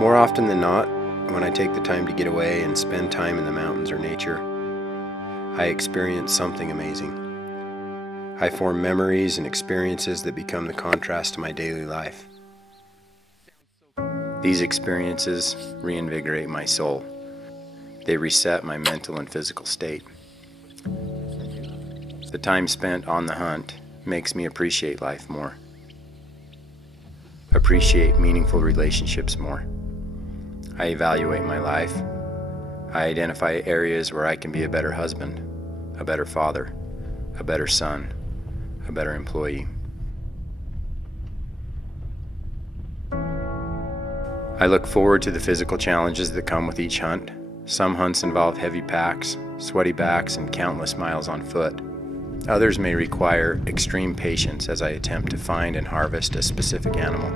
More often than not, when I take the time to get away and spend time in the mountains or nature, I experience something amazing. I form memories and experiences that become the contrast to my daily life. These experiences reinvigorate my soul. They reset my mental and physical state. The time spent on the hunt makes me appreciate life more, appreciate meaningful relationships more. I evaluate my life. I identify areas where I can be a better husband, a better father, a better son, a better employee. I look forward to the physical challenges that come with each hunt. Some hunts involve heavy packs, sweaty backs, and countless miles on foot. Others may require extreme patience as I attempt to find and harvest a specific animal.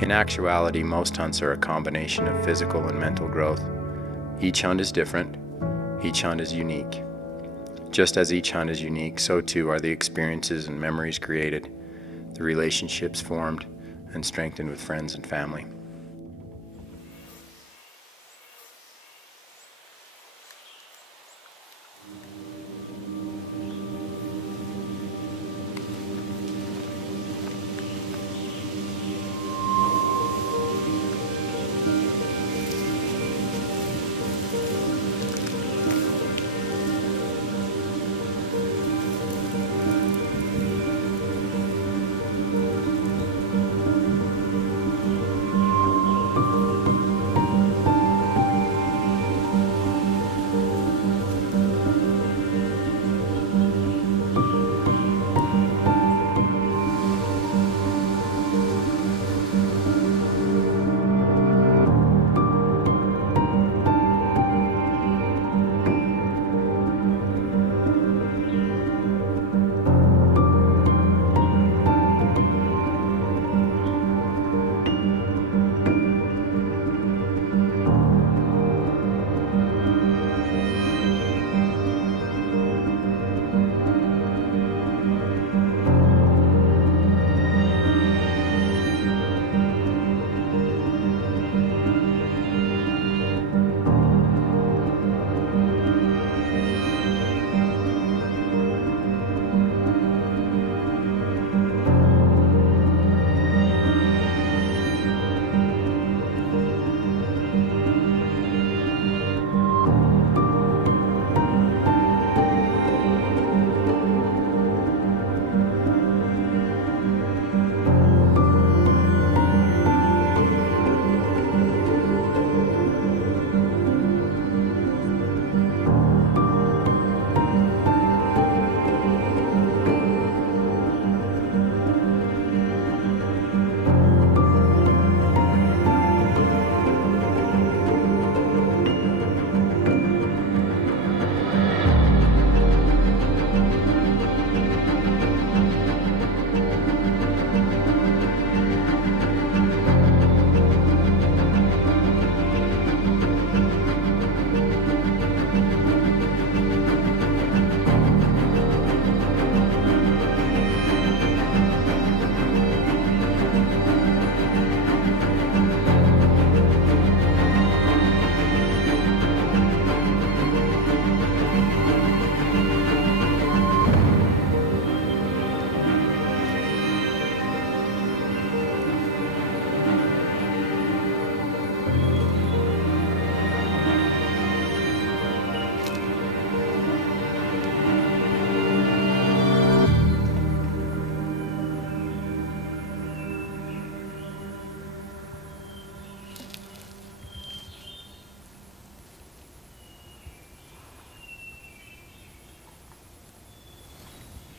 In actuality, most hunts are a combination of physical and mental growth. Each hunt is different. Each hunt is unique. Just as each hunt is unique, so too are the experiences and memories created, the relationships formed and strengthened with friends and family.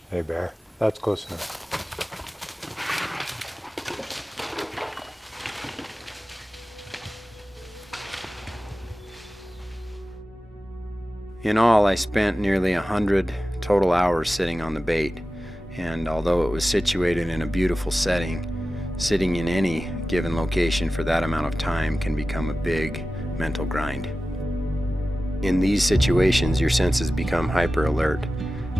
Hey Bear, that's close enough. In all, I spent nearly 100 total hours sitting on the bait, and although it was situated in a beautiful setting, sitting in any given location for that amount of time can become a big mental grind. In these situations, your senses become hyper alert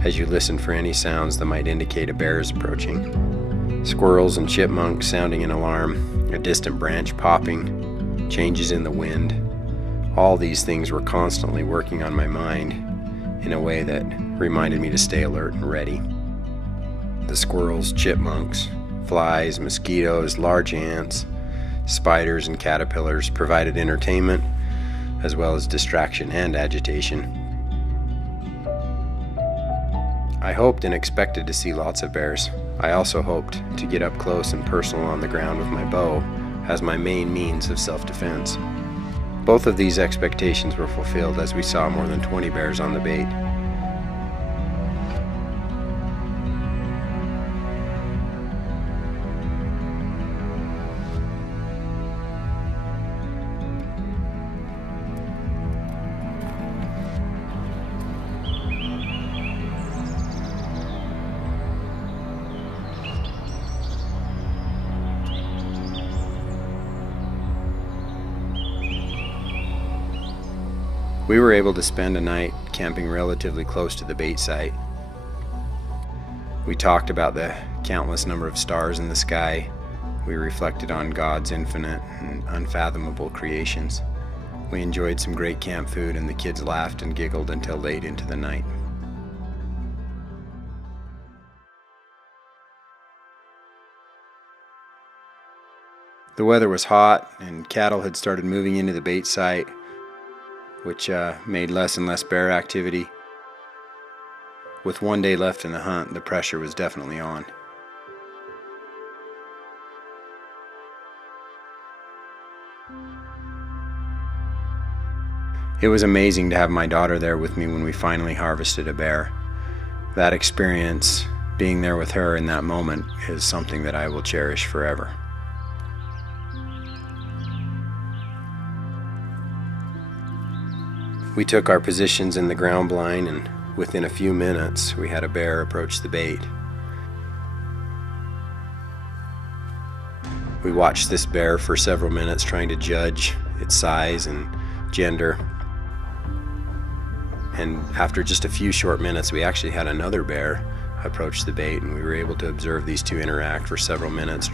as you listen for any sounds that might indicate a bear is approaching. Squirrels and chipmunks sounding an alarm, a distant branch popping, changes in the wind. All these things were constantly working on my mind in a way that reminded me to stay alert and ready. The squirrels, chipmunks, flies, mosquitoes, large ants, spiders, and caterpillars provided entertainment as well as distraction and agitation. I hoped and expected to see lots of bears. I also hoped to get up close and personal on the ground with my bow as my main means of self-defense. Both of these expectations were fulfilled as we saw more than 20 bears on the bait. We were able to spend a night camping relatively close to the bait site. We talked about the countless number of stars in the sky. We reflected on God's infinite and unfathomable creations. We enjoyed some great camp food, and the kids laughed and giggled until late into the night. The weather was hot, and cattle had started moving into the bait site, which made less and less bear activity. With one day left in the hunt, the pressure was definitely on. It was amazing to have my daughter there with me when we finally harvested a bear. That experience, being there with her in that moment, is something that I will cherish forever. We took our positions in the ground blind, and within a few minutes we had a bear approach the bait. We watched this bear for several minutes, trying to judge its size and gender. And after just a few short minutes, we actually had another bear approach the bait, and we were able to observe these two interact for several minutes.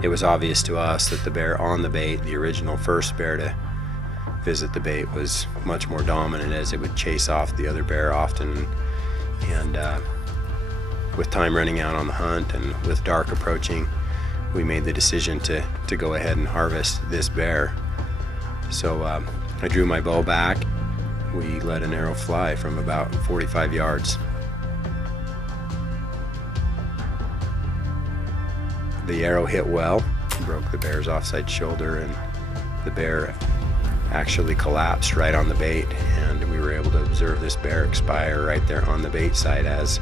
It was obvious to us that the bear on the bait, the original first bear to visit the bait, was much more dominant, as it would chase off the other bear often. And with time running out on the hunt and with dark approaching, we made the decision to go ahead and harvest this bear. So I drew my bow back. We let an arrow fly from about 45 yards. The arrow hit well, broke the bear's offside shoulder, and the bear actually collapsed right on the bait, and we were able to observe this bear expire right there on the bait site as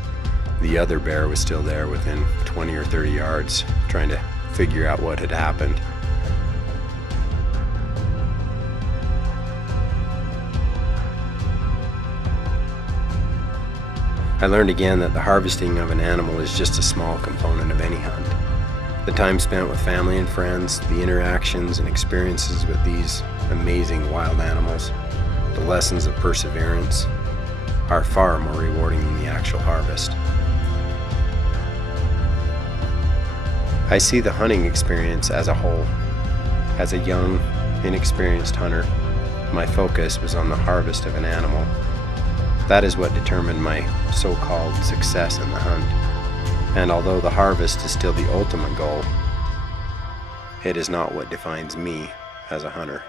the other bear was still there within 20 or 30 yards trying to figure out what had happened. I learned again that the harvesting of an animal is just a small component of any hunt. The time spent with family and friends, the interactions and experiences with these amazing wild animals, the lessons of perseverance, are far more rewarding than the actual harvest. I see the hunting experience as a whole. As a young, inexperienced hunter, my focus was on the harvest of an animal. That is what determined my so-called success in the hunt. And although the harvest is still the ultimate goal, it is not what defines me as a hunter.